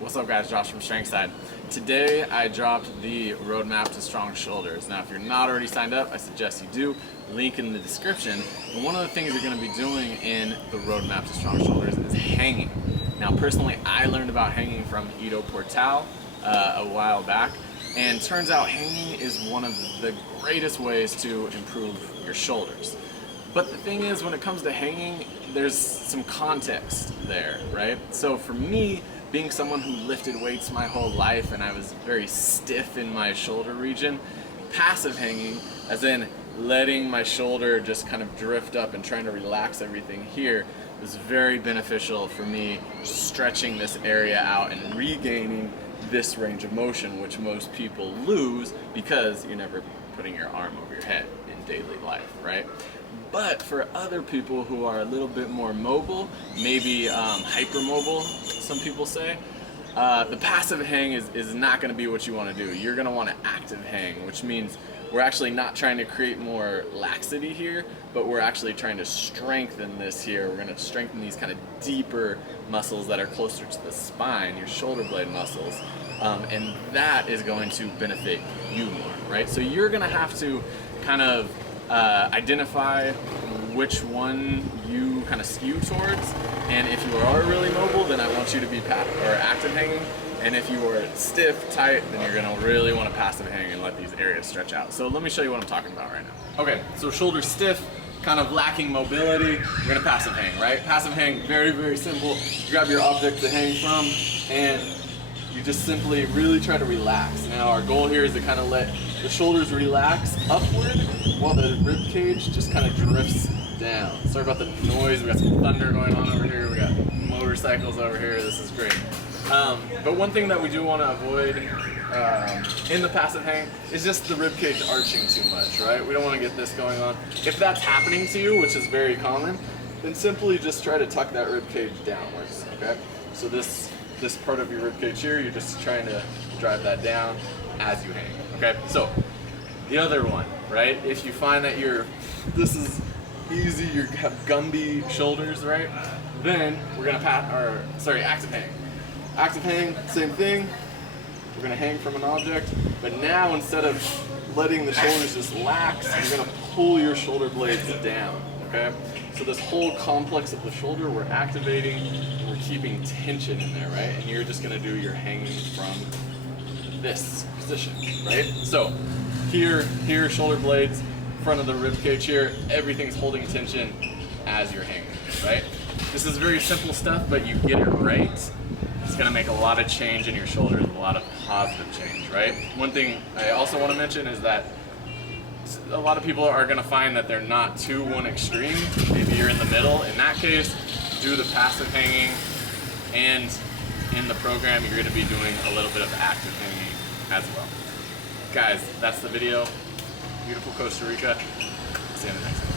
What's up guys, Josh from StrengthSide. Today I dropped the roadmap to strong shoulders. Now if you're not already signed up, I suggest you do. Link in the description. And one of the things you're going to be doing in the roadmap to strong shoulders is hanging. Now personally, I learned about hanging from Ido Portal a while back, and turns out hanging is one of the greatest ways to improve your shoulders. But the thing is, when it comes to hanging, there's some context there, right? So for me, being someone who lifted weights my whole life and I was very stiff in my shoulder region, passive hanging, as in letting my shoulder just kind of drift up and trying to relax everything here, was very beneficial for me, stretching this area out and regaining this range of motion, which most people lose because you're never putting your arm over your head in daily life, right? But for other people who are a little bit more mobile, maybe hypermobile, some people say, the passive hang is not going to be what you want to do. You're going to want to active hang, which means we're actually not trying to create more laxity here, but we're actually trying to strengthen this here. We're going to strengthen these kind of deeper muscles that are closer to the spine, your shoulder blade muscles, and that is going to benefit you more, right? So you're going to have to kind of identify which one you kind of skew towards, and if you are really mobile, then I want you to be active hanging, and if you are stiff, tight, then you're going to really want to passive hang and let these areas stretch out. So let me show you what I'm talking about right now. Okay, so shoulder stiff, kind of lacking mobility, you're going to passive hang, right? Passive hang, very, very simple. You grab your object to hang from, and you just simply really try to relax. Now our goal here is to kind of let the shoulders relax upward while the rib cage just kind of drifts down. Sorry about the noise, we got some thunder going on over here, we got motorcycles over here, this is great. But one thing that we do want to avoid in the passive hang is just the rib cage arching too much, right? We don't want to get this going on. If that's happening to you, which is very common, then simply just try to tuck that rib cage downwards, okay? So this part of your rib cage here, you're just trying to drive that down as you hang, okay? So the other one, right? If you find that this is easy, you have Gumby shoulders, right? Then we're gonna active hang. Active hang, same thing. We're gonna hang from an object, but now instead of letting the shoulders just lax, you're gonna pull your shoulder blades down, okay? So this whole complex of the shoulder, we're activating, and we're keeping tension in there, right? And you're just gonna do your hanging from this position, right? So here, shoulder blades, front of the rib cage here, everything's holding tension as you're hanging, right? This is very simple stuff, but you get it right, it's gonna make a lot of change in your shoulders, a lot of positive change, right? One thing I also wanna mention is that a lot of people are gonna find that they're not too one extreme. Maybe you're in the middle. In that case, do the passive hanging, and in the program, you're gonna be doing a little bit of active hanging as well. Guys, that's the video. Beautiful Costa Rica. See you in the next one.